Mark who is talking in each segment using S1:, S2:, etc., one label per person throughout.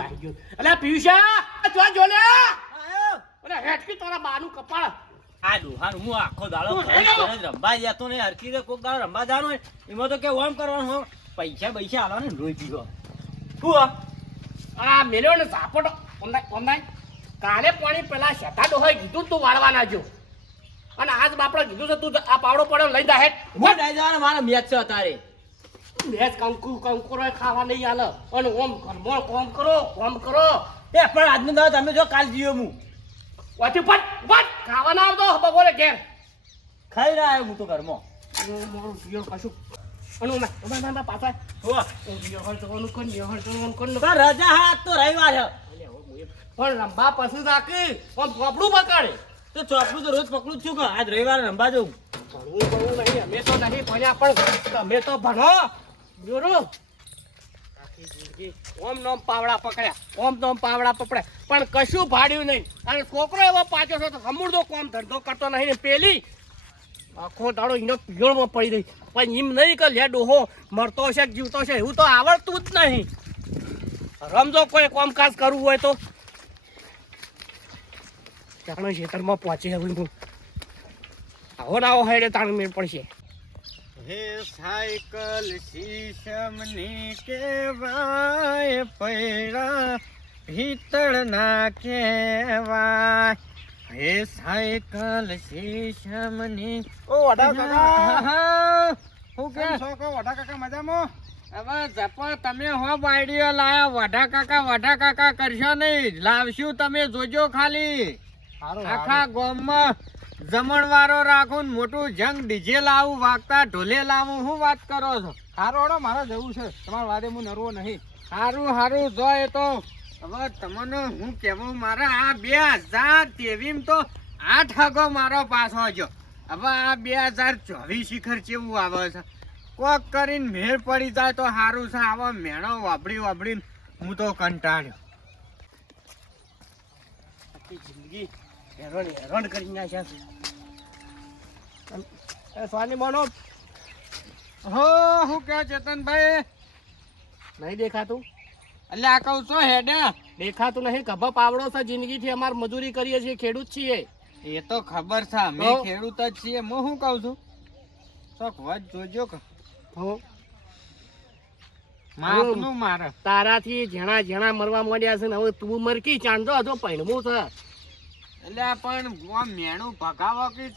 S1: નાહી ગયો. અલ્યા પિયુષા જો જો લે અરે હેઠકી તારા બાનું કપાળ.
S2: આ ડોહાનું હું આખો દાડો
S1: તું
S2: રમવા જતો ને હરખી રે કોક દાડો રમવા જવાનું એમાં તો કે ઓમ કરવાનું પૈસા પૈસા આલવાને લોહી પીવો શું આ?
S1: આ મેલ્યો ને ઝાપટ ઓમનાય ઓમનાય કાલે પાણી પેલા શેઠા ડોહાએ કીધું તું વાળવાના જો. અને આજ બાપડે કીધું છે તું આ પાવડો પડ્યો લઈ જા હેઠ.
S2: હું જવાનો મારો મેચ છે તારે
S1: મેચ કંકુ કંકુરો ખાવા નહીં આલે. અને ઓમ ઘરમાં કોમ કરો કોમ કરો.
S2: એ પણ આજનો દાડો તમે જો કાલ જીવો હું.
S1: વાથી પટ પટ ખાવા ના આવતો બપોરે ઘેર.
S2: ખાઈ રહ્યા આવ્યો હું તો ઘરમાં.
S1: મારું જીઓ કશું અને પાછા? ઓ જીઓ હળ જવાનું હળ
S2: તો રજા હાથ તો રવિવાર છે.
S1: પણ રંબા પછી રાખી. આમ પોપડું પકડે.
S2: તો ચોપડું તો રોજ પકડું છું કે આજ રવિવારે રમવા જવું
S1: ભણવું ભણવું નહીં અમે તો નહીં ભણ્યા પણ તમે તો ભણો. જોરો. ઓમ નોમ પાવડા પકડ્યા. ઓમ નોમ પાવડા પકડ્યા. પણ કશું ભાડ્યું નહીં. અને છોકરો એવો પાછો છે તો સમૂળનો કોમ ધંધો કરતો નહીં ને પેલી. આખો દાડો એનો પીળમાં પડી રહી. પણ એમ નહીં કે લે ડોહો, મરતો છે જીવતો છે, એવું તો આવડતું જ નહીં. રમજો કોઈ કોમકાજ કરવું હોય તો. જાણો ખેતરમાં પહોંચી હવે હું આવો ના આવો હેડે તાણ મેળ પડશે.
S2: હે સાયકલ શીશમની કેવાય પૈડા ભીતળ ના કેવાય હે સાયકલ શીશમની
S3: ઓ વડા કાકા!
S2: હું
S3: કેમ છો કો? વડા કાકા મજામાં?
S2: હવે જપો તમે હો બાયડીઓ લાયા વઢા કાકા વઢા કાકા કરશો નહીં. લાવશું તમે જોજો ખાલી. આખા ગામમાં જમણવારો રાખું મોટું જંગ ડીજે લાવું, વાગતા ઢોલે લાવું, હું વાત કરો છો?
S3: હારો હડો, મારે જવું છે. તમારા વારે હું નરવો નહીં.
S2: સારું સારું જો એ તો. હવે તમને હું કહેવું, મારે આ બે હજાર તેવીમ તો આઠ હગો મારો પાછો જો હવે આ બે હજાર ચોવીસ શિખર કેવું આવે છે? કોક કરીને મેળ પડી જાય તો સારું છે. આવો મેણો વાપરી વાપરીને હું તો કંટાળ્યો.
S1: જિંદગી હેરાન હેરાન કરી નાખ્યા છે એ સ્વાની મોનો
S2: હો હું કહો ચેતનભાઈ?
S1: નહીં દેખાતું?
S2: એટલે આ કહું છો હેડે.
S1: દેખાતું નહીં. કભા પાવડો છે જિંદગીથી અમાર મજૂરી કરીએ છીએ ખેડૂત છીએ.
S2: એ તો ખબર છે અમે ખેડૂત જ છીએ. હું શું કહું છું? શોખ વચ જોજો કે.
S1: હો.
S2: માપનું મારે.
S1: તારાથી ઝેણા ઝેણા મરવા માંડ્યા છે ને હવે તું મરકી ચાંદો હજો પૈણવું છે.
S2: એટલે પણ આમ મેણું ભગાવો કે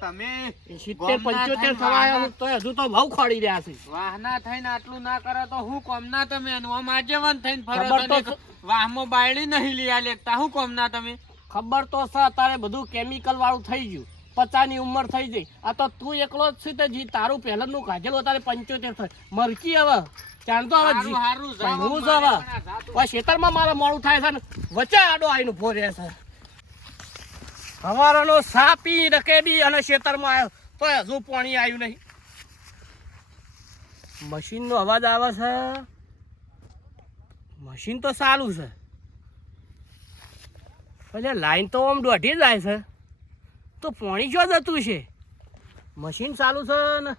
S2: તમે
S1: સિત્તેર પંચોતેર
S2: થઈને
S1: તો હજુ તો ભાવ ખોડી રહ્યા છે.
S2: વાહના થઈને આટલું ના કરો તો હું કોમના તમે? આમ આજેવન થઈને ફરો વાહમાં બાયડી નહીં લીયા લેતા હું કોમના તમે?
S1: ખબર તો છે અત્યારે બધું કેમિકલ વાળું થઈ ગયું. પચાની ઉંમર થઈ ગઈ. આ તો તું એકલો જ છે તે જી તારું પહેલાંનું કાઢેલું અત્યારે પંચોતેર થાય. મરકી હવે. ચાંદો હવે
S2: હું
S1: જી- હવે ખેતરમાં મારે મોડું થાય છે ને વચ્ચે આડો આવીને ઊભો રહે છે. હવારનો સાપી રકેબી અને ખેતરમાં આવ્યો તો હજુ પાણી આવ્યું નહીં. મશીનનો અવાજ આવે છે. મશીન તો સારું છે. એટલે લાઈન તો આમ દોઢી જાય છે. તો પાણી જો જતું છે? મશીન ચાલુ છે ને?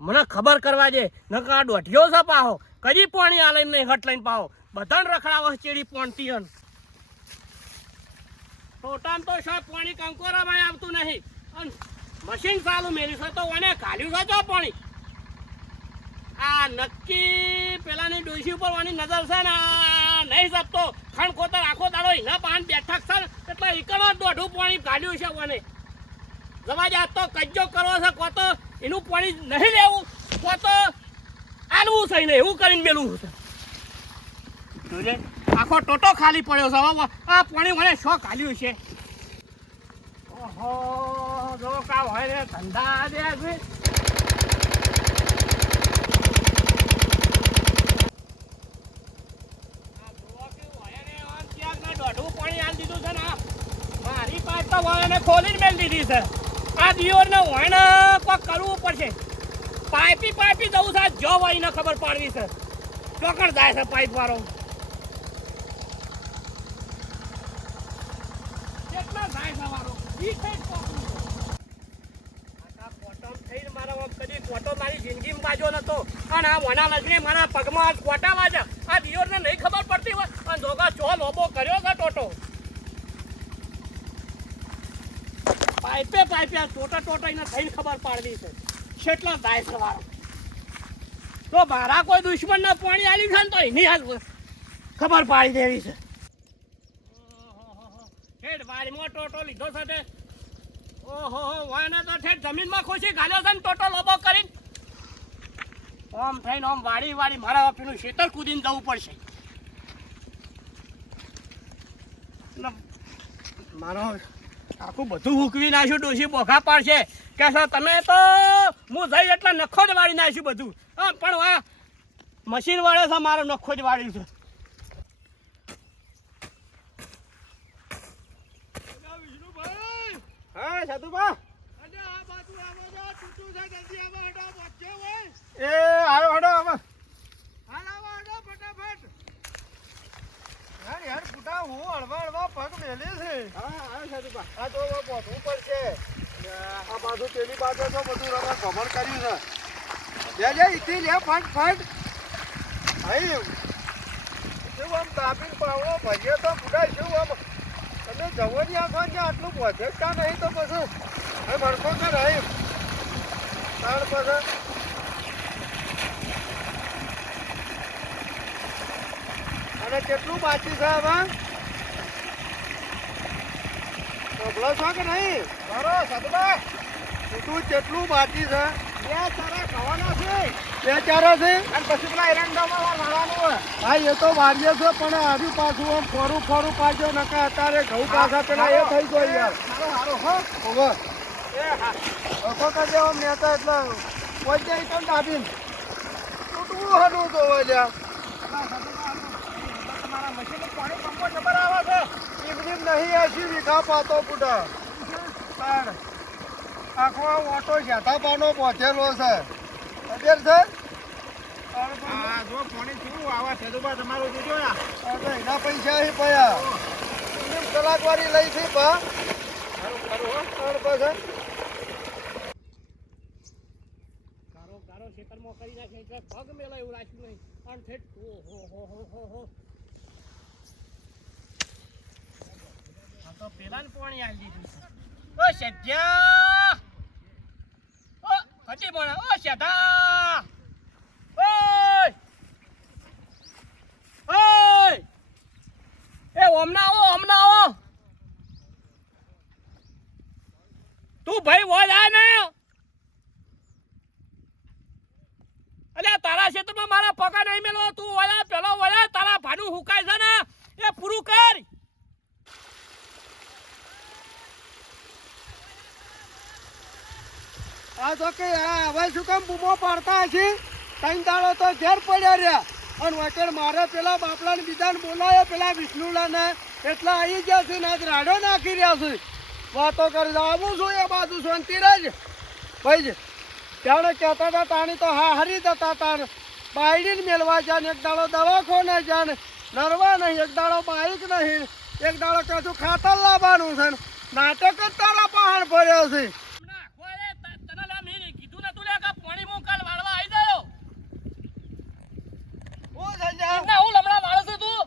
S1: મને ખબર કરવા દે. નકર આ દોઢિયો છે પાહો. કદી પાણી આલે નહીં હટ લઈને પાહો. બધાને રખડાવો ચેડી પોણતી ટોટામ તો છે પાણી કંકોરામાં આવતું નહીં. અને મશીન ચાલુ મેળ્યું છે તો ઓને કાઢ્યું છે તો પાણી? આ નક્કી પેલાની ડોશી ઉપર વાની નજર છે ને નહીં જપતો. ખણ ખોતર, આખો દાડો એના પાન બેઠક છે એટલે ઈકણો દોઢું પાણી કાઢ્યું છે મને જવા જાત તો કજ્જો કરવો છે કો તો એનું પાણી નહીં લેવું કો તો આલવું છે ને, એવું કરીને મેલું છે. જોજે. આખો ટોટો ખાલી પડ્યો છે. આ પાણી મને શો કાઢ્યું છે. ઓહો, જો કા હોય ધંધા દે છે. ખોલીને મેલ દીધી છે. આ દિયોર ને હોય કોક કરવું પડશે. પાઇપી પાઇપી જવું છે જો હોય ખબર પાડવી છે. ચોકણ જાય છે પાઇપ વાળો કેટલા જાય છે વાળો ઈ થઈ જ પકડું છે. આખા બોટમ થઈને મારા આમ કદી સુધી કોટો મારી જિંદગીમાં બાજો નતો અને આ વના લગને મારા પગમાં કોટા વાજ્યા આ દિયોરને નહીં ખબર પડતી હોય. અને જોગા ચો લોબો કર્યો છે ટોટો. પાઇપે પાઇપે આ ટોટા ટોટા થઈને ખબર પાડવી છે. કેટલા દાય સવારો. તો મારા કોઈ દુશ્મન ના પાણી આવી છે ને તો એની હાલ ખબર પાડી દેવી છે. વાડીમાં ટોટો લીધો છે ઓહો, હો, વાયને તો ઠેઠ જમીનમાં ખુશી ગાલ્યો છે ને ટોટો લોબો કરીને. આમ થઈને આમ વાડી વાડી મારા બાપીનું ખેતર કૂદીને જવું પડશે. મારો આખું બધું હુકવી નાખ્યું ડોસી બોખા પાડશે. કે સર તમે તો હું જઈ એટલે નખો જ વાળી નાખ્યું બધું. હા, પણ આ મશીન વાળે છે, મારો નખો જ વાળ્યું છે.
S3: હા સાધુબા એ આયો હડો હવે યાર યાર ફૂટા હું હળવા હળવા પગ મેલે છે. હા સાધુબા. આ તો પહોંચવું પડશે. આ બાજુ પેલી બાજુ તો બધું રમા કમર કર્યું છે. લે લે લે ફટ ફટ. આઈ શું આમ તાપીને પાવડો ભજીએ તો ફૂટા શું આમ તમે જવરિયા ખાન ને આટલું પહોંચતા નહીં તો પછી એ મણકો કે રહી તાણ પછી અને કેટલું બાકી છે હવે? ડબલો છો કે નહીં? બરો સદબા તું કેટલું બાકી છે? બે ચારા ખાવાના છે. બે ચારા છે? અને પછી પેલા એરંડામાં વાળવાનું હા એ તો વાળીએ છે પણ આવી પાછું આમ ફરું ફોરું પાડજો નકા અત્યારે ઘઉં પાછા પેલા એ થઈ ગયો યાર. સારું સારું હો ઓવર એ હા. ઓકો આમ નેતા એટલે કોઈ જાય તો દાબીને તૂટવું હડું તો તમારા મશીનનું પાણી પંપો જબર આવે છે. એમની નહીં એસી વીઘા પાતો પુટા આખો ઓટો ઓટો જાથાપાનો પહોંચેલો છે. ખબર છે
S4: આ જો પાણી કેવું આવા સદુબા તમારું જોજો આ
S3: અરે એના પૈસા હી પયા એમની કલાકવારી લઈ છે પા.
S1: ગારો ગારો ખેતરમાં કરી નાખે એટલે પગ મેલા એવું રાખ્યું નહીં. પણ ઠેઠ ઓહો હો હો હો હો. આ તો પેલાને પાણી આવી દીધું ઓ સત્યા ઓ હજી પણ. ઓ સદા ઓય ઓય એ ઓમના આવો ઓમના આવો તું ભાઈ વોજ આ ને અલ્યા તારા ક્ષેત્રમાં મારા પગા નહીં મેલો તું વળા પેલો વળા તારા ભાનું હુકાય છે ને એ પૂરું કર
S3: આ તો કે હવે શું કામ બૂમો પાડતા હશે? ત્રણ દાડો તો ઘેર પડ્યા રહ્યા. અને વચન મારે પેલા બાપલાને બીજાને બોલાયો, પેલા વિષ્ણુલાને. એટલા આવી ગયા છે ને આજ રાડો નાખી રહ્યા છે. વાતો કરી આવું છું એ બાજુ શાંતિ રહેજ ભાઈ ત્યારે કહેતા હતા, તાણી તો હા હરી જતા તાર બાયડીને મેળવા જાને, એક દાડો દવાખોને જાને. નરવા નહીં, એક દાડો બાઈક નહીં. એક દાડો કશું ખાતર લાવવાનું છે નાટક જ તારા પહાણ ભર્યો છે
S1: હમણાં કોઈ ત- તને લા મેં કીધું નતું લે કે પાણી હું કાલ વાળવા આવી ગયો
S3: હું
S1: હું લમણા વાળો તું.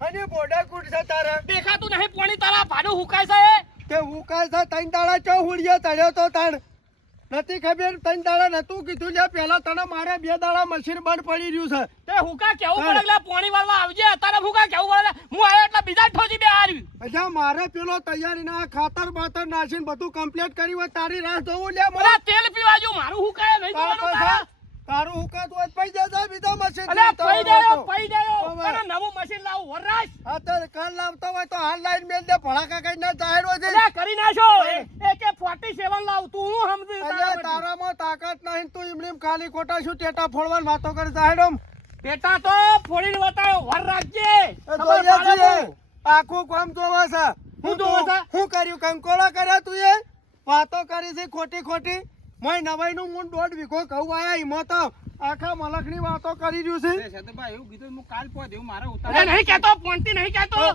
S3: અને બોડા કુટ છે તારે.
S1: દેખાતું નહીં પાણી તારા ભાનું હુકાય છે
S3: કે હું છે ત્રણ દાડા ચો હુડિયો તળ્યો તો તાણ. નથી ખબર ત્રણ દાડા નતું કીધું લે પેલા તને મારે બે દાડા મશીન બંધ પડી રહ્યું છે.
S1: તે હુકા કેવું
S3: તારે.
S1: પડે લે પાણી વાળવા આવજે તારે હુકા કેવું પડે હું આવ્યો એટલે બીજા ઠોજી બે
S3: અચ્છા મારે પેલો તૈયારીના ખાતર બાતર નાખીને બધું કમ્પ્લીટ કરી હોય તારી રાહ જોવું લે મને.
S1: હું તેલ મારું હુકાય નહીં
S3: તારા હુકાતું હોય તો પૈસા જા બીજા મશીન
S1: અલે પઈ જાયો. પઈ જાયો નવું મશીન લાવું વરરાજ
S3: હા તો કાલ લાવતો હોય તો હાલ લાઈન મેલ દે ભડાકા કઈ ના જાહેર હોય
S1: અલા કરી નાશો એ કે 47 લાવ તું હું સમજી
S3: અલ્યા તારામાં તાકાત નહીં તું ઇમલીમ ખાલી ખોટા શું ટેટા ફોડવાન વાતો કરે જાહેરમ
S1: ટેટા તો ફોડીને બતાવ્યો વર જે
S3: આખું કામ જોવા છે.
S1: હું જોવા છે?
S3: હું કર્યું? કંકોળા કર્યા તું એ? વાતો કરી છે ખોટી ખોટી મોય નવાઈ નું મૂળ દોઢ વીઘો ઘઉં આયા ઈમો તો આખા મલકની વાતો કરી રહ્યું છે.
S4: એ એવું કીધું હું કાલ પહોંચ એવું મારે ઉતાર
S1: નહીં કહેતો પોણતી નહીં કહેતો.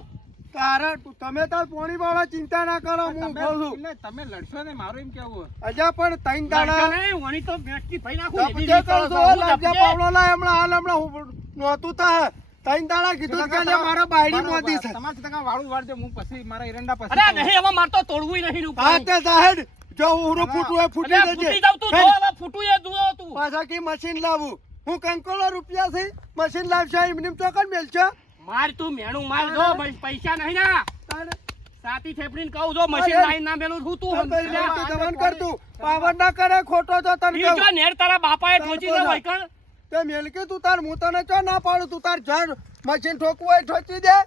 S3: તારે તમે તાર પોણી વાળા ચિંતા ના કરો હું
S4: તમે
S3: કહું છું.
S4: તમે લડશો ને મારું એમ કેવું
S3: અજા પણ ત્રણ દાડા
S1: નહીં, વણી તો ભેંસથી ફરી નાખું,
S3: ધપકે
S1: એની
S3: કરશો,
S1: રીતે હું
S3: લાગ્યા
S1: ધપકે.
S3: હમણાં હાલ હમણાં હું નહોતું થાય દાડા કીધું કે મારા બાયડી મોદી છે
S4: તમારે ટકા વાળું વાળજો હું પછી મારા એરંડા પછી
S1: અરે નહીં હવે મારે તો તોડવું નહીં
S3: હા તે સાહેબ જો ઉરું ફૂટી
S1: અરે ફૂટી જાવ તું જો ફૂટું એ જુઓ તું.
S3: પાછા કે મશીન લાવું? હું કંકોલો રૂપિયા થી મશીન લાવશે એમની ચોકન મેલશે?
S1: માર તું મેણું માર દો પૈસા નહીં ના. સાતી થેપડીને કહું જો મશીન લાઈન ના મેલું છું તું.
S3: તું દમન કર તું. પાવર ના કરે ખોટો તો તને કહું
S1: જો નેર તારા બાપાએ ઠોચી દે હોય કણ.
S3: તે મેલકે તું તાર હું તને ચો ના પાડું તું તાર જડ મશીન ઠોકવું હોય ઠોકી દે.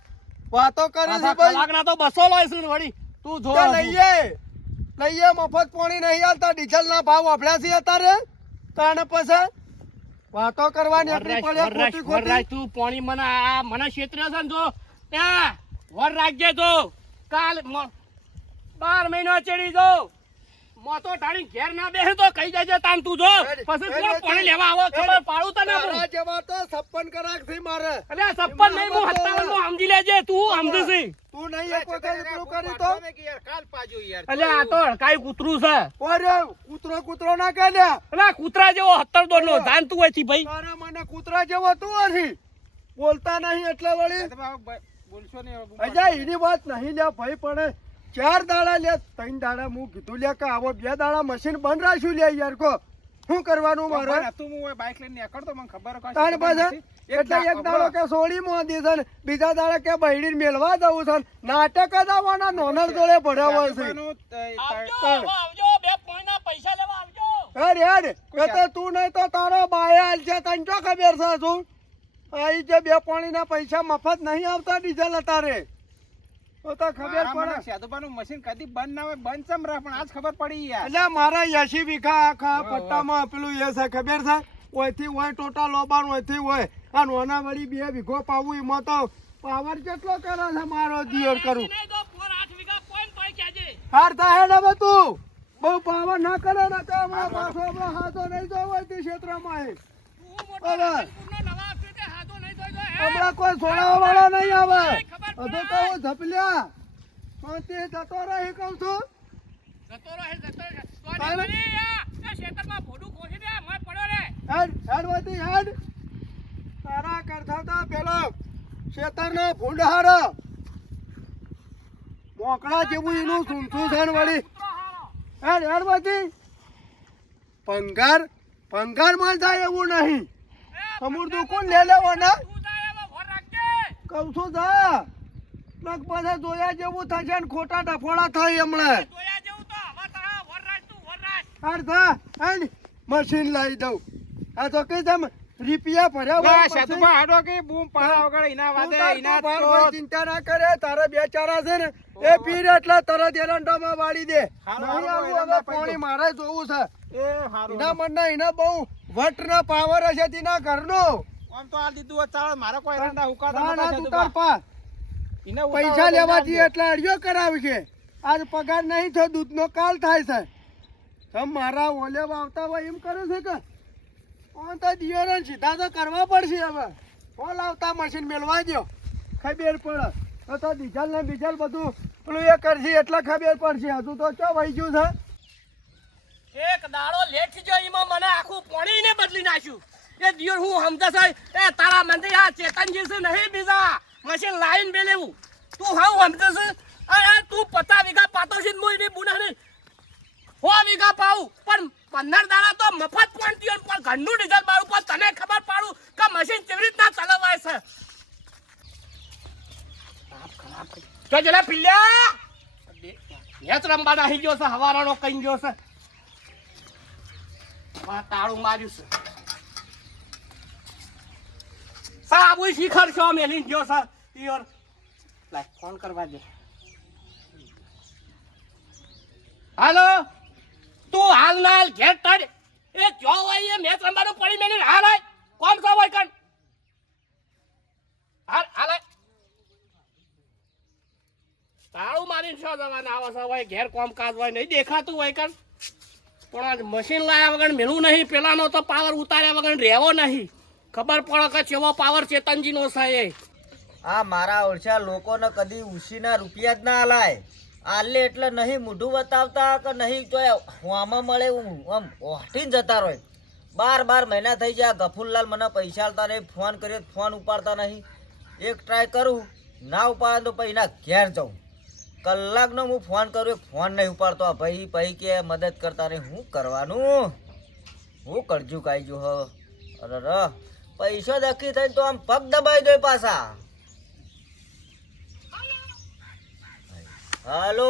S3: વાતો કરે છે ભાઈ.
S1: કલાકના તો બસો લોય છે વળી. તું જો
S3: તે. લઈએ લઈએ મફત પાણી નહીં આવતા ડીઝલ ના ભાવ અભ્યાસી અત્યારે. તાણે પછી વાતો કરવાની એટલી પડે ખોટી ખોટી
S1: તું પાણી મને આ મને ક્ષેત્ર છે ને જો ત્યાં વર રાખજે તો કાલ બાર મહિનો ચડી જો. મોતો ટાળી ઘેર ના બેસે તો કહી દેજે તાન તું જો. પછી
S3: તું
S1: પાણી લેવા આવો? ખબર પાડું તને હું.
S3: જવા તો છપ્પન કરાકથી મારે.
S1: અલે આ છપ્પન નહીં હું સત્તાવનનું સમજી લેજે તું સમજે છે
S3: તું નહીં એક વખત એટલું કરી તો.
S4: કે યાર, કાલ પાજો યાર.
S1: અલે આ તો હડકાઈ કૂતરું છે.
S3: ઓરે કૂતરો કૂતરો ના કહે લે
S1: અલે કૂતરા જેવો હત્તર દોર નો જાન તું હોય ભાઈ.
S3: તારા મને કૂતરા જેવો તું હરી બોલતા નહીં એટલે વળી.
S4: બોલશો નહીં
S3: અજા એની વાત નહીં લે ભાઈ પણ ચાર દાડા લે ત્રણ દાડા હું કીધું લે કે આવો બે દાડા મશીન બંધ રાખ્યું લે યાર કો શું કરવાનું મારે?
S4: હતું હું બાઇક લઈને નીકળતો મને ખબર
S3: તાર પાસે એટલે એક દાડો કે સોળી મોદી છે ને બીજા દાડે કે બૈડી મેળવા જવું છે નાટક જ આવવાના નોનર જોડે ભર્યા છે.
S1: આવજો બે પોઈના પૈસા લેવા આવજો.
S3: અરે કે તો તું નહીં તો તારો બાય હાલ છે તને જો ખબર છે શું? આ જે બે પાણીના પૈસા મફત નહીં આવતા ડીઝલ અતારે તો ખબર પડે.
S4: સાધુબાનું મશીન કદી બંધ ના હોય બંધ ચમ રહે પણ આજ ખબર પડી યાર.
S3: એટલે મારા એસી વીઘા આખા
S4: વાહ, વાહ.
S3: પટ્ટામાં પેલું એ છે ખબર છે? ઓયથી હોય ટોટા લોબાન ઓયથી હોય. આ નોના વળી બે વીઘો પાવું એમાં તો પાવર કેટલો કરે છે મારો દિયોર કરું. હાર થાય ને બહુ પાવર ના કરે ને તો હમણાં પાછો હમણાં હાથો નહીં જો તે ક્ષેત્રમાં.
S1: તું મોટો
S3: હવે.
S1: રાજપૂતનો નવાબ છે તે હાથો નહીં ધોઈ દો, હે?
S3: હમણાં કોઈ છોડાવવા વાળો નહીં આવે.
S1: ખબર
S3: હજુ
S1: પડે.
S3: તો હું ધપલ્યા શાંતિ જતો રહી કહું છું.
S1: જતો રહે, જતો રહે. તો
S3: તારે?
S1: ને વળી આ, આ ખેતરમાં ભોંડું ખોસી દે, મોય પડ્યો રે.
S3: હેડ હેડ વધી હેડ. તારા કરતા પેલો શેતરનો ફૂંડ મોકળા જેવું એનું સૂંઠું છે ને વળી. હેડ પંગાર પંગારમાં જાય એવું નહીં. અમૂર્તું કોણ લે લેવાના
S1: તું જાય હવે વર રાખજે.
S3: કહું છું જા લગ પાછા જોયા જેવું થશે ને ખોટા ડફોડા થાય હમણાં
S1: જોયા જેવું તો હવે તારા વર રાખ તું, વર રાખ.
S3: હાર થા હેડ મશીન લાવી દઉં. આ તો કઈ તમે રીપિયા ભર્યા હોય
S4: સાધુબા હાડો કે બૂમ પાડા વગર એના વાદે એના
S3: તો ચિંતા ના કરે તારા બેચારા છે ને એ પીર એટલે તરત એરંડામાં વાળી દે.
S4: હારું,
S3: નહીં આવું હવે પાણી મારે જોવું છે.
S4: એ હારું
S3: એના મનના એના બહુ વટના પાવર હશે તેના ઘરનો.
S4: આમ તો આ દીધું હોત ચાલો મારે કોઈ એરંડા હુકાતા
S3: ના, તું તાર પા.
S4: એને
S3: પૈસા લેવાથી. એટલે અડિયો કરાવી છે. આજ પગાર નહીં થયો દૂધનો કાલ થાય છે. તમ મારા ઓલે વાવતા હોય એમ કરે છે કે? કોણ તો દિયોને સીધા તો કરવા પડશે હવે. કોણ લાવતા મશીન મેળવા દો ખબર પડે. તો તો ડીઝલ ને બીજલ બધું પેલું એ કરશે એટલે ખબર પડશે. હજુ તો ચો વહી ગયું છે?
S1: એક દાડો લેટ જો એમાં મને આખું પોણીને બદલી નાખ્યું. એ દિયોર હું સમજે છે? એ તારા મંદિર આ ચેતનજી છે નહીં બીજા? મશીન લાઈન બે લેવું. તું હાવ સમજે છે? અરે તું પચાસ વીઘા પાતો છે હું એની બુના નહીં. સો વીઘા પાઉં. પણ પંદર દાડા તો મફત પણ દિયોર પણ ઘરનું ડીઝલ મારું પણ તને ખબર પાડું કે મશીન કેવી રીતના ચલાવાય છે? તો જરા પિલ્લા! નેત રમવાના નાહી ગયો છે, હવારાનો કઈ ગયો છે? તાળું માર્યું છે. સાબુ શિખર છો મેલીન ગયો સર ઈયોર. લાય ફોન કરવા દે. હાલો? તું હાલ ના હાલ ઘેર તડ એ જો હોય એ મેચ રમવાનું પડી મેલી હાલ આય કોમ છો હોય કણ? હાલ હાલ. તાળું મારીને છો જવાના, આવા છો હોય, ઘેર કોમ કાજ હોય, નહીં દેખાતું હોય કણ? પણ આજ મશીન લાયા વગર મેળવું નહીં, પેલાનો તો પાવર ઉતાર્યા વગર રહેવો નહીં. ખબર પડે કે કેવો પાવર ચેતનજીનો છે એ.
S5: આ મારા ઓળશા લોકોને કદી ઉશીના રૂપિયા જ ના આલાય. આલે એટલે નહીં મોઢું બતાવતા કે નહીં તો આમાં મળે હું આમ ઓઠીને જતા રહે બાર બાર મહિના થઈ ગયા, ગફુરલાલ મને પૈસા આલતા નહીં, ફોન કર્યો ફોન ઉપાડતા નહીં. એક ટ્રાય કરું, ના ઉપાડે તો પછી ના ઘેર જાઉં. કલાકનો હું ફોન કરું ફોન નહીં ઉપાડતો. આ ભાઈ ભાઈ કે મદદ કરતા નહીં. શું કરવાનું? હું કરજું કાઈ જો હ. અરે પૈસો દખી થઈને તો આમ પગ દબાઈ દો પાછા. હાલો.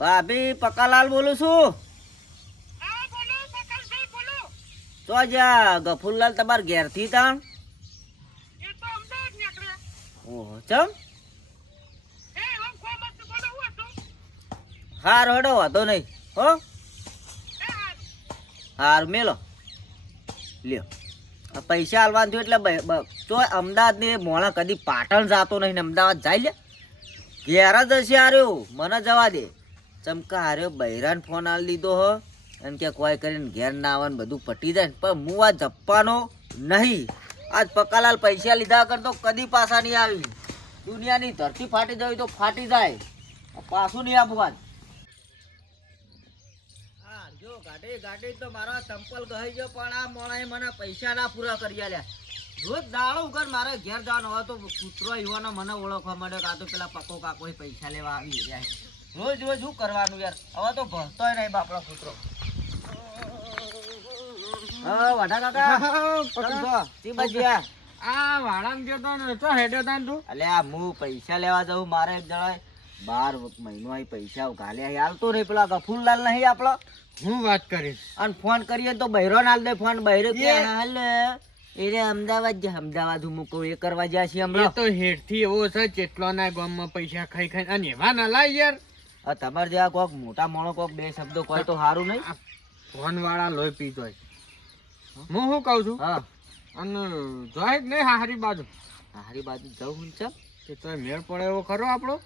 S5: ભાભી, પકાલાલ બોલું છું. તો જ્યાં ગફુરલાલ તમાર ઘેરથી તાણ ઓહો, ચમ. હાર હડો, વાંધો નહીં, હો. હાર, મેલો. લ્યો પૈસા આલવાનું થયું એટલે તો અમદાવાદ ને મોણા કદી પાટણ જાતો નહીં અમદાવાદ જાય લે. ઘેર જ હશે હાર્યો મને જવા દે. ચમકા હાર્યો બૈરાન ફોન આલી દીધો હ. એમ કે કોઈ કરીને ઘેર ના આવે બધું પટી જાય પણ હું આ જપ્પાનો નહીં. આજ પકાલાલ પૈસા લીધા કરતો કદી પાછા નહીં આવી. દુનિયાની ધરતી ફાટી જાય તો ફાટી જાય. પાછું નહીં આપવું હા ગાડી તો મારા ચંપલ ગઈ ગયો પણ આ મોણાએ મને પૈસા ના પૂરા કરી આલ્યા. રોજ દાડો ઉગર મારે ઘેર જવાનો હોય તો કૂતરો યુવાનો મને ઓળખવા માંડ્યો કે આ તો પેલા પકો કાકો પૈસા લેવા આવી રહ્યા રોજ રોજ શું કરવાનું યાર? હવે તો ભણતોય નહીં બાપડો કૂતરો. વાડા કાકા.
S2: આ વાળામાં ગયો ને હેડ્યો તું.
S5: અલ્યા હું પૈસા લેવા જાઉં મારે એક જણાએ બાર મહિનો અહીં પૈસા ગાલ્યા હાલતો નહીં પેલા ગફુરલાલ નહીં આપણો?
S2: હું વાત કરીશ?
S5: અને ફોન કરીએ તો બહેરો ના દે ફોન. કે
S2: એ.
S5: હાલ એ રે અમદાવાદ જા અમદાવાદ હું મૂકો એ કરવા જ્યાં છીએ હમણાં.
S2: તો હેઠથી એવો છે ચેટલોના ગામમાં પૈસા ખાઈ ખાઈ અને એવા ના લાય યાર.
S5: આ તમારે જેવા કોક મોટા મોણો કોક બે શબ્દો કોઈ તો સારું નહીં?
S2: ફોન વાળા લોહી પીતો હું શું કહું છું?
S5: હા.
S2: અને જોઈ જ નહીં હારી બાજુ.
S5: હારી બાજુ જવું હું છે
S2: કે તો મેળ પડે એવો ખરો આપણો?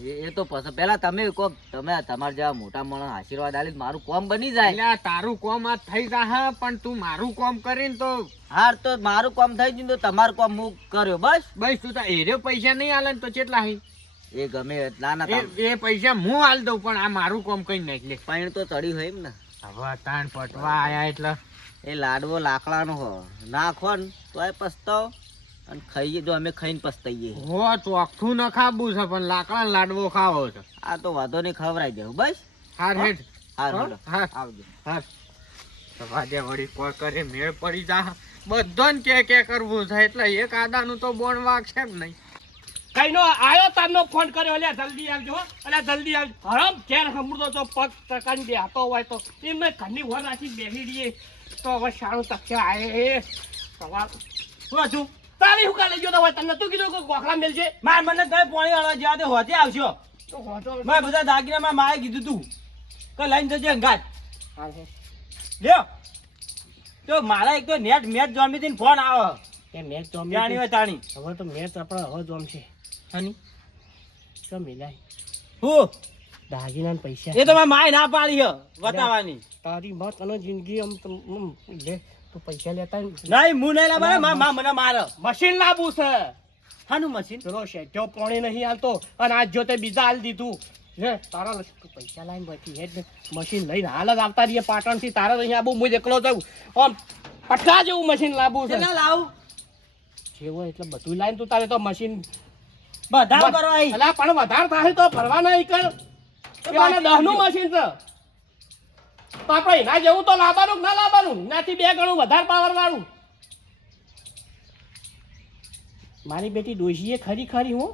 S5: એ તો પછી પેલા તમે કોક તમે તમારા જેવા મોટા મોણો આશીર્વાદ આલી મારું કોમ બની જાય.
S2: એટલે તારું કોમ આ થઈ જાહે પણ તું મારું કોમ કરીને તો
S5: હાર તો મારું કોમ થઈ ગયું તો તમારું કોમ હું કર્યો બસ.
S2: બસ તું તો એરે પૈસા નહીં આલે તો કેટલા હી?
S5: એ ગમે ના
S2: એ એ પૈસા હું હાલ દઉં પણ આ મારું કોમ કઈ નાખ લે.
S5: પાણી તો ચડ્યું હોય એમ ને.
S2: હવે તાણ પટવા આયા એટલે.
S5: એ લાડવો લાકડાનો હો. નાખો ને તો એ પસ્તાવ. અને ખાઈએ તો અમે ખાઈને પસ્તાઈએ.
S2: હો ચોખ્ખું ન ખાવું છે પણ લાકડા લાડવો ખાવો છે.
S5: આ તો વાંધો નહીં ખવરાઈ દેવું. બસ?
S2: હાર હેઠ
S5: હાર.
S2: હાર
S5: આવજો.
S2: હાર. સવાજે વળી કોઈ કરે મેળ પડી જા. બધોન કે કે કરવું છે એટલે એક આદાનું તો બોણ વાગશે જ નહીં.
S1: કઈ નો આયો તારનો ફોન કર્યો એટલે જલ્દી આવજો હો. અલ્યા જલ્દી આવજો. હરમ ઘેર હમુરતો તો પગ ટકાની બેહતો હોય તો. એ મેં ઘરની વર રાખી બેસી રહીએ. તો હવે સારું તકશે આયે. સવાર શું હતું તારી હું કાલે જોતા હોય તમને તું કીધું કે ગોખલા મેલશે
S5: માર મને તમે પાણી વાળવા જ્યાં તે હોતે આવશો મારે બધા દાગીના માં માએ કીધું તું કે લઈને જજે અંગાત.
S1: હા, હા.
S5: લ્યો. તો મારા એક તો નેટ મેચ જોમી થી ફોન આવે.
S1: એ મેચ જોમી
S5: જાણી હોય તાણી.
S1: હવે તો મેચ આપણે હવે જોમ છે
S5: હની.
S1: તો મિલાય.
S5: હું.
S1: દાગીના પૈસા.
S5: એ તો મારે ના પાડી છે બતાવવાની.
S1: તારી મત અને જિંદગી આમ લે. તું પૈસા લેતા ને
S5: નહીં હું નહીં લાવવા મા મા મને મારે.
S1: મશીન લાવવું છે.
S5: હાનું મશીન?
S1: પેલો શેઠિયો પોણી નહીં હાલતો. અને આજ જો તે બીજા હાલ દીધું. લે તારા પૈસા લાવીને બચી હેડ ને. મશીન લઈને હાલ જ આવતા રહીએ પાટણથી. તારે અહીંયા બહુ હું જ એકલો જાઉં આમ પટકા જેવું મશીન લાવવું છે.
S5: ના લાવું?
S1: જેવો એટલે બધું લાવીને તું તારે તો મશીન
S5: વધારે કરવા આવી
S1: પણ વધારે થાય તો ફરવા નહીં કર. દહનું મશીન છે. તો આપણે એના જેવું તો લાવવાનું ના લાવવાનું? એનાથી બે ગણું વધારે પાવર વાળું. મારી બેટી ડોશીએ ખરી ખરી હું.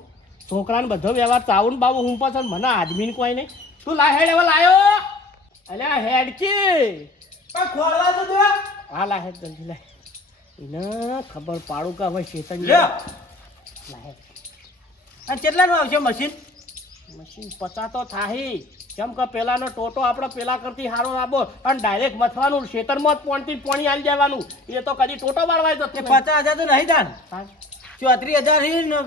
S1: છોકરાને બધો વ્યવહાર ચાવું ને બાબુ હું પછી મને આદમીને કોઈ નહીં. તું લા હેડ હવે લાયો. અલ્યા હેડકી
S5: ખોલવા તો દો.
S1: હા લા હેડ જલ્દી લાય એને ખબર પાડું કે હવે શેતન
S5: લ્યો
S1: લાય
S5: અને કેટલાનું આવશે મશીન?
S1: મશીન પચા તો થાહી. કેમ કે પેલાનો ટોટો આપણે પેલા કરતી હારો લાવો અને ડાયરેક્ટ મથવાનું ખેતરમાં જ પોણથી પોણી આવી જવાનું એ તો કદી ટોટો વાળવાય
S5: તો પચાસ હજાર તો નહીં દાન ચોત્રીસ હજાર હી ને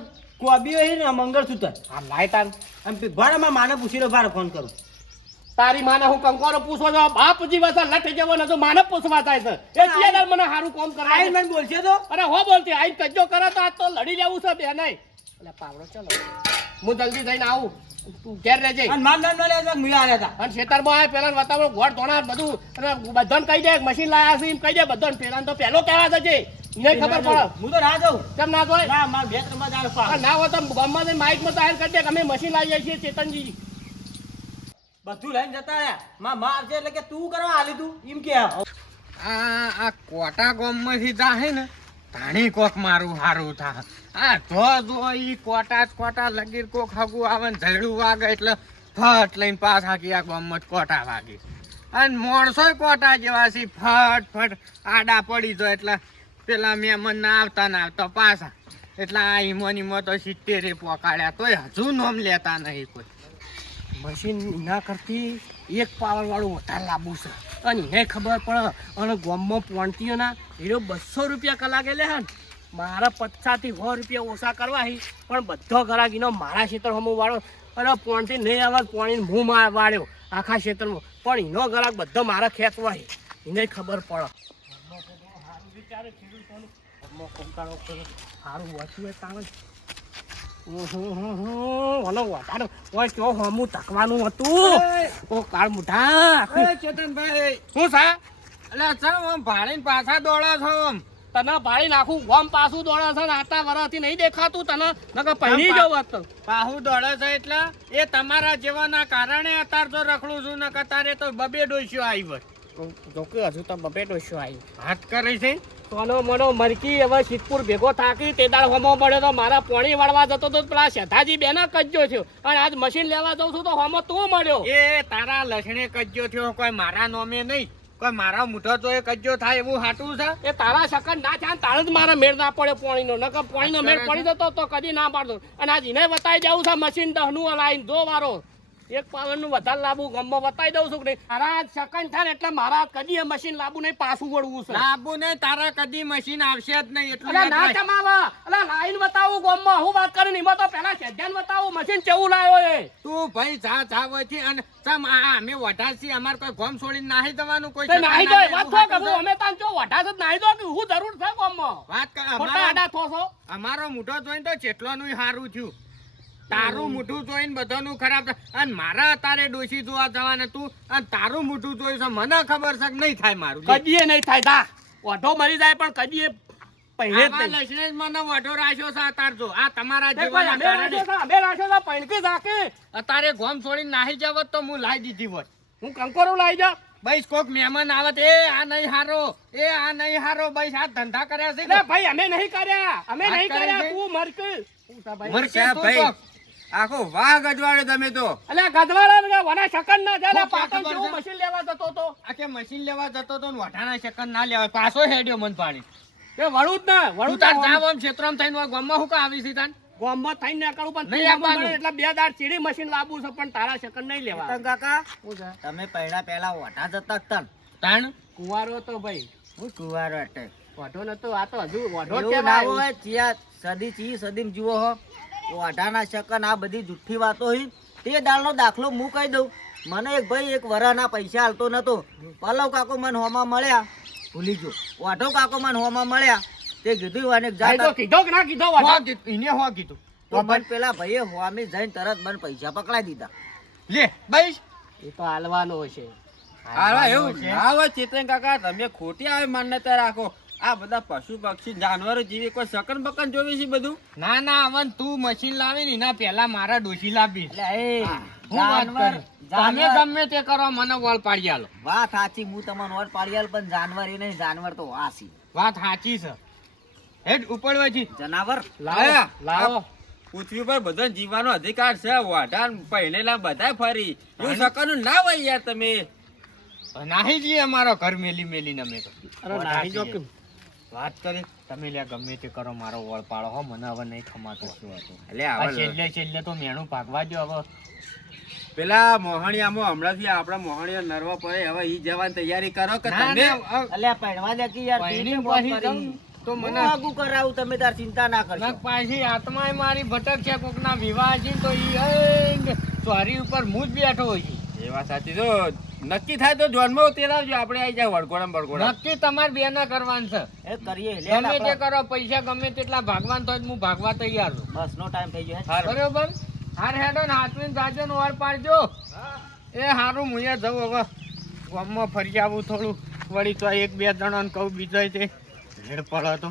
S5: કોબીઓ હી ને મંગળસૂત્ર.
S1: લાય તાન
S5: આમ ભાડામાં માને પૂછી લો ભાડે ફોન કરું.
S1: તારી માને હું કંકોરો પૂછવા જાવ બાપ જીવા છે લઠ જેવો તો માને પૂછવા થાય છે. એ ચિયાદાર મને સારું કામ કરવા
S5: આઈ મને બોલશે તો?
S1: અરે હો બોલતી આઈ કજ્જો કરે તો આ તો લડી લેવું છે બે નહીં. એટલે પાવડો ચલો. હું જલ્દી થઈને આવું. ઘેર રહેજે.
S5: અને માન નામ ના લેવા મિલા આલ્યા હતા
S1: અને ખેતરમાં આવે પેલા વાતાવરણ ગોળ ધોણા બધું. અને બધાને કહી દે મશીન લાયા છે એમ કહી દે બધાને પેલા તો પહેલો કહેવા જજે એને ખબર પડે.
S5: હું તો ના જાઉં.
S1: કેમ ના જોય?
S5: ના માર બે ત્રણમાં જાણ
S1: ના હોય તો ગામમાં જઈને માઇકમાં જાહેર કરી દે કે અમે મશીન લાવીએ છીએ ચેતનજી.
S5: બધું લઈને જતા રહ્યા માં માં આવશે એટલે કે તું કરવા આલી તું એમ કે.
S2: આ આ કોટા ગામમાંથી જાહે ને તાણી કોક મારું હારું થા. આ જો જો ઈ કોટા કોટા લગીર કોક હાગું આવે ને ઝેડું વાગે એટલે ફટ લઈને પાછા ગયા આ ગામમાં કોટા વાગી. અને માણસોય કોટા જેવા છે, ફટ ફટ, આડા પડી જો એટલે પેલા મહેમાન ના આવતા ના આવતા પાછા. એટલે આ ઈમોની મો તો સિત્તેરે પોકાડ્યા તોય હજુ નોમ લેતા નહીં કોઈ.
S1: મશીન ના કરતી એક પાવર વાળું વધારે લાંબુ છે. અને એને ખબર પડે, અને ગામમાં પોણતીઓના હીરો બસો રૂપિયા કલાકે લે હન. મારા પચાસથી સો રૂપિયા ઓછા કરવા હી, પણ બધો ગરાગીનો મારા ક્ષેત્ર હમું વાળો. અને પોણથી નહીં આવે પોણીને હું વાળ્યો આખા ક્ષેત્રમાં. પણ એનો ગરાક બધો મારા ખેંચવા હી. એને ખબર પડે. સારું વાંચ્યું એ તાણે ઓલો વધારે ઓય તકવાનું હતું ઓ કાળ મુઠા
S2: એ
S1: શું છે
S2: એટલે ચમ આમ પાછા દોડો છો
S1: તને પાડી નાખું ગોમ પાછું દોડે છે ને આતા વરસથી નહીં દેખાતું તને નકર પહેરી જવું હોત તો.
S2: પાહુ દોડે છે એટલે એ તમારા જેવાના કારણે અત્યારે તો રખડું છું ને તારે તો બબે ડોસ્યો આવી
S1: જો કે હજુ તો બબે ડોસ્યો આવી
S2: હાથ કરે છે?
S1: સોનો મનો મરકી હવે સિદ્ધપુર ભેગો થાકી તે દાળ હોમો મળ્યો તો મારા પોણી વાળવા જતો તો પેલા શેઠાજી બેના કજ્જો થયો. અને આજ મશીન લેવા જઉં છું તો હોમો તું મળ્યો.
S2: એ તારા લસણે કજ્જો થયો કોઈ મારા નોમે નહીં. કોઈ મારા મુઠો તો એ કજ્જો થાય એવું હાટું છે?
S1: એ તારા શકન ના થાય તારે જ મારા મેળ ના પડે પોણીનો. નકર પોણીનો મેળ પડી જતો તો કદી ના પાડતો. અને આજ એને બતાવી જવું છે મશીન દહનું લાઈન જો વારો. એક પાવરનું વધારે લાવવું ગમમાં બતાવી દઉં છું કે આજ થાય એટલે મારા કદી મશીન લાવવું નહીં પાછું વળવું છે.
S2: લાંબુ નહીં તારા કદી મશીન આવશે જ નહીં એટલે
S1: ના
S2: રાખ.
S1: એટલે લાઈન બતાવું ગમમાં હું વાત કરીને એમાં તો પેલા સેજ્ઞાન બતાવું મશીન કેવું લાવ્યો એ?
S2: તું ભાઈ જા જા વચ્ચે અને ચમ આ અમે વઢાસી અમાર કોઈ ગોમ છોડીને નાહી દેવાનું કોઈ
S1: નાહી દો વાત
S2: તો
S1: થો કે
S2: હાટું
S1: હું અમે તાન જો વઢાસ જ નાહી દો કે હું જરૂર છે ગોમમાં?
S2: વાત કર
S1: ખોટા આડા થો
S2: અમારો મોટો જોઈને તો જેટલોનું સારું થયું. તારું મુઠું જોઈને બધાનું ખરાબ અને મારા અત્યારે ડોશી જોવા જવાને તું અને તારું મુઠું જોયું છે મને ખબર છે નહીં થાય મારું.
S1: કદીએ નહીં થાય તા ઓઢો મરી જાય પણ કદીએ નહીં.
S2: લસણે જ મને વઢો રાખ્યો છે અતાર જો. આ તમારા
S1: તે અમે રાખ્યો છે, અમે રાખ્યો છે, પૈણકી ઝાંકી.
S2: અતારે ગોમ છોડીને નાહી જાવત તો હું લાવી દીધી હોત.
S1: હું કંકોરો લાવી જા
S2: બઈસ કોક મહેમાન આવત એ આ નહીં હારો એ આ નહીં હારો બઈસ આ ધંધા કર્યા છે.
S1: ભાઈ અમે નહીં કર્યા અમે નહીં કર્યા તું મરકી શું ભાઈ?
S4: આખો વાઘ ગજવાડે તમે તો.
S1: અલ્યા ગજવાડા ને વના શકન ના જાય પાટણ જેવું મશીન લેવા જતો તો.
S2: આ કે મશીન લેવા જતો તો ને શકન ના લેવાય. પાછો હેડ્યો મન પાડી
S1: એ વળું જ ના વળું
S2: તાર જાવ આમ ક્ષેત્રમ થઈને હોય ગામમાં હું કા આવી છી તાન?
S1: ગોમમાં થઈને નીકળું પણ
S2: નહીં
S1: તું
S2: આવવાનું.
S1: એટલે બે દાડ ચીડી મશીન લાવવું છે પણ તારા શકન નહીં લેવા.
S5: કાકા તમે પહેલા પહેલા ઓઢા જતા તન.
S2: તાણ?
S1: કુંવારો તો ભાઈ.
S5: હું કુવારો એટલે
S1: વઢો નતો આ તો હજુ વઢો જ
S5: ના હોય ચિયા સદી ચી સદી જુઓ હો. ઓઢાના શકન આ બધી જુઠ્ઠી વાતો હોય તે દાળનો દાખલો હું કહી દઉં. મને એક ભાઈ એક વરાના પૈસા હાલતો નતો. પલવ કાકો મને હોમાં મળ્યા. ભૂલી ગયો. વાઢો કાકો મને હોમાં મળ્યા. તે કીધું અને
S1: ભાઈ કીધો કે ના કીધો
S2: હો કીધું. એને હો કીધું.
S5: તો મને પેલા ભાઈએ હોમી જઈને તરત મને પૈસા પકડાઈ દીધા.
S2: લે ભાઈ
S1: એ તો હાલવાનો છે
S4: હારા એવું?
S2: છે.
S4: ના હોય ચેતન કાકા તમે ખોટી આવે માન્યતા રાખો. આ બધા પશુ પક્ષી જાનવરો જેવી કોઈ સકન બકન જોવી છે બધું?
S2: ના ના અમન તું મશીન લાવી ને એના પહેલા મારા ડોશી લાવી. તમે ગમે તે કરો મને વળ પાડી આલો.
S5: વાત સાચી હું તમને ઓર પાડી આલ પણ જાનવર એ નહીં જાનવર તો વાસી.
S2: વાત સાચી છે. હેડ ઉપડવાથી
S5: જનાવર.
S1: લાવો લાવો.
S4: પૃથ્વી પર બધા જીવવાનો અધિકાર છે. વાઢા પહેલેલા બધા ફરી. એવું શકન ના હોય યાર તમે.
S2: નાહી જઈએ અમારો ઘર મેલી મેલીને અમે તો.
S1: અરે નાહી જો
S2: છે. વાત કરી? તમે લ્યા ગમે તે કરો મારો વળ પાડો હો મને હવે નહીં ખમાતો.
S4: એટલે હવે
S2: છેલ્લે છેલ્લે તો મેણું ભાગવા દો હવે.
S4: પેલા મોહણિયામાં હમણાંથી આપણા મોહણિયા નરવા પડે હવે ઈ જવાની તૈયારી કરો કે તમે?
S5: અલ્યા પહેણવા દે કે યાર
S2: પહેણી પાછી તો મને
S5: આગુ કરાવું તમે તાર ચિંતા ના કરશો.
S2: પાછી આત્માય મારી ભટક છે કોકના વિવાહ છે તો ઈ એ સોરી ઉપર હું જ બેઠો હોય
S6: વાત સાચી જો નક્કી થાય તો જોનમાં તેલાવજો આપણે આવી જાય વડગોળામાં બળગોળા
S2: નક્કી તમારે બે ના કરવાનું છે.
S5: એ કરીએ
S2: ગમે તે કરો પૈસા ગમે તેટલા ભાગવાન તો હું ભાગવા તૈયાર છું.
S5: બસનો ટાઈમ થઈ ગયો
S2: બરોબર? હાર હેડો ને હાથવીને જાજો ને વાર પાડજો. એ હારું હું અહીંયા જવું હવે. ગામમાં ફરી આવું થોડું. વળી તો એક બે જણાને કહું બીજા તે રેડ પડે તો.